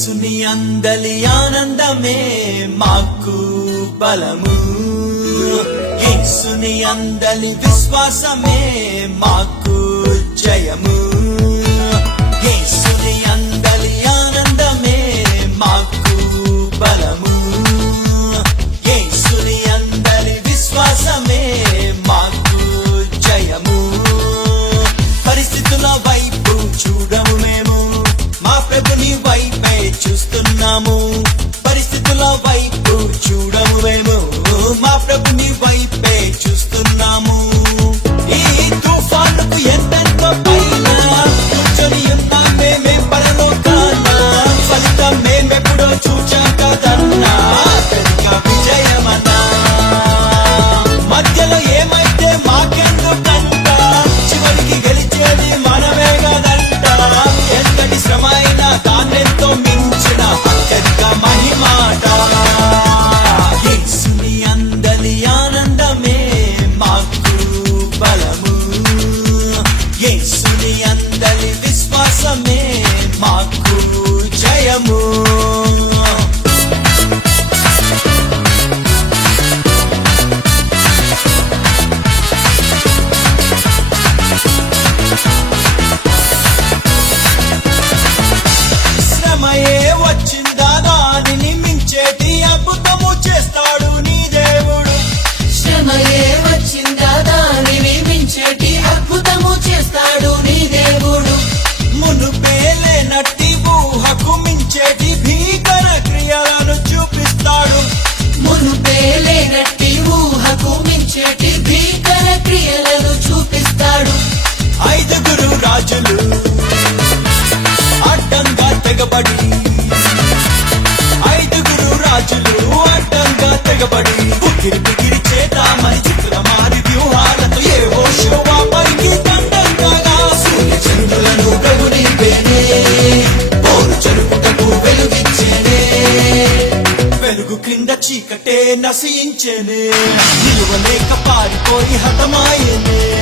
యేసుని అందలి ఆనందమే మాకు బలము. యేసుని అందలి విశ్వాసమే మాకు జయము. యేసుని అంద namu నశించేనే. నిలువలేక పారిపోయి హతమాయనే.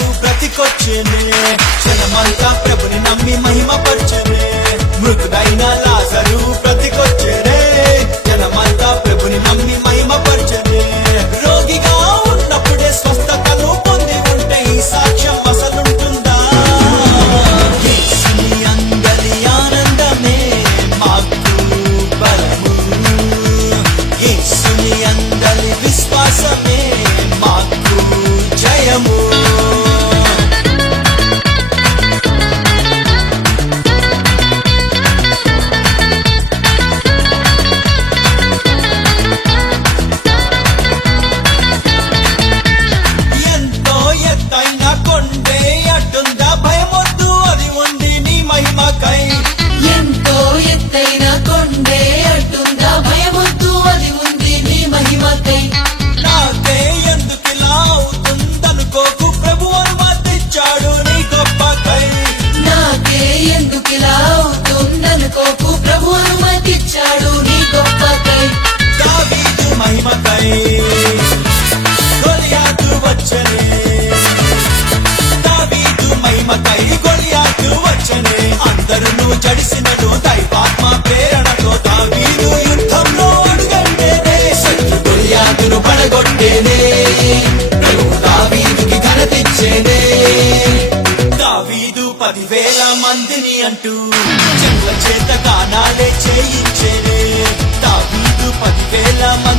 నీవు బ్రతికొచ్చునే ప్రభుని నమ్మి మహిమ పరచునే మృతుడైన లాజరు బ్రతికొచ్చునే జనమంతా ప్రభుని నమ్మి మహిమ పరచునే రోగిగా ఉన్నప్పుడే స్వస్థతను పొంది ఉంటే ఈ సాక్ష్యం అసలుంటుందా? అందరి ఆనందమే మాకు బలము. అందరి విశ్వాసమే మాకు జయము. దావీదుకి ఘనతిచ్చేనే దావీదు పదివేల మందిని అంటూ చెట్ల చేత గానాలే చేయించేనే. పదివేల మంది